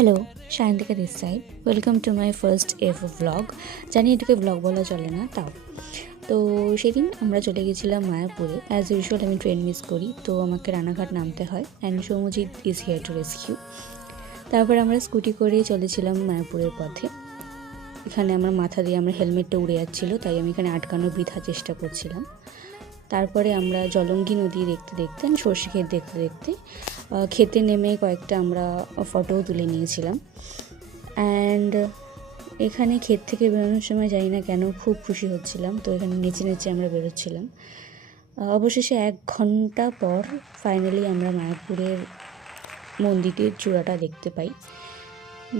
Hello, Sayantika this side. Welcome to my first ever blog. জানি এটাকে blog বলা চলে না, তাও। তো সেদিন আমরা চলে গেছিলাম মায়াপুরে। অ্যাজ ইউজুয়াল আমি ট্রেন মিস করি, তো আমাকে রানাঘাট নামতে হয়, and Soumyajit is here to rescue. তারপর আমরা স্কুটি করে চলেছিলাম মায়াপুরের পথে। এখানে আমার মাথা দিয়ে আমার হেলমেটটা উড়ে যাচ্ছিলো, তাই আমি এখানে আটকানোর বৃথা চেষ্টা করছিলাম। তারপরে আমরা জলঙ্গি নদী দেখতে দেখতে, সর্ষে ক্ষেত দেখতে দেখতে খেতে নেমে কয়েকটা আমরা ফটোও তুলে নিয়েছিলাম। অ্যান্ড এখানে ক্ষেত থেকে বেরোনোর সময় জানি না কেন খুব খুশি হচ্ছিলাম, তো এখানে নেচে নেচে আমরা বেরোচ্ছিলাম। অবশেষে 1 ঘন্টা পর ফাইনালি আমরা মায়াপুরের মন্দিরের চূড়াটা দেখতে পাই।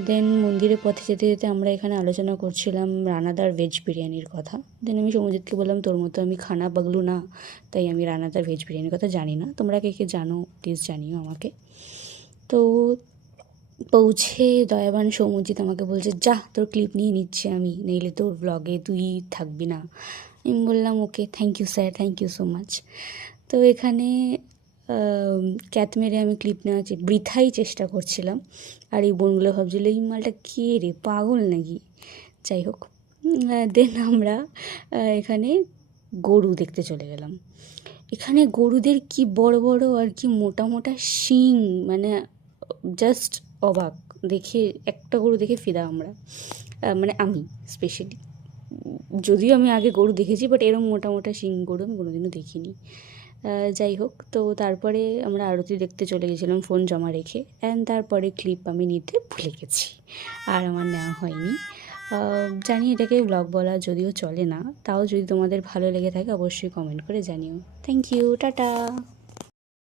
দেন মন্দিরের পথে যেতে যেতে আমরা এখানে আলোচনা করছিলাম রানাদার ভেজ বিরিয়ানির কথা। দেন আমি সৌম্যজিৎকে বললাম, তোর মতো আমি খানা পাগলু না, তাই আমি রানাদার ভেজ বিরিয়ানির কথা জানি না, তোমরা কে কে জানো প্লিজ জানিও আমাকে। তো পৌঁছে দয়াবান সৌম্যজিৎ আমাকে বলছে, যা তোর ক্লিপ নিয়ে নিচ্ছে আমি, নইলে তোর ব্লগে তুই থাকবি না। আমি বললাম okay, thank you sir, thank you so much. তো এখানে ক্যাত মেরে আমি ক্লিপ নেওয়ার বৃথাই চেষ্টা করছিলাম, আর এই বোনগুলো ভাবছিল এই মালটা কে রে, পাগল নাকি। যাই হোক, দেন আমরা এখানে গরু দেখতে চলে গেলাম। এখানে গরুদের কি বড় বড় আর কি মোটা মোটা শিং, মানে জাস্ট অবাক। দেখে একটা গরু দেখে ফিদা আমরা, মানে আমি স্পেশালি। যদিও আমি আগে গরু দেখেছি, বাট এরকম মোটা মোটা শিং গরু আমি কোনোদিনও দেখিনি। যাই হোক, তো তারপরে আমরা আরতি দেখতে চলে গেছিলাম ফোন জমা রেখে, অ্যান্ড তারপরে ক্লিপ আমি নিতে ভুলে গেছি, আর আমার নেওয়া হয়নি। জানি এটাকে ব্লগ বলা যদিও চলে না, তাও যদি তোমাদের ভালো লেগে থাকে অবশ্যই কমেন্ট করে জানিও। Thank you, tata.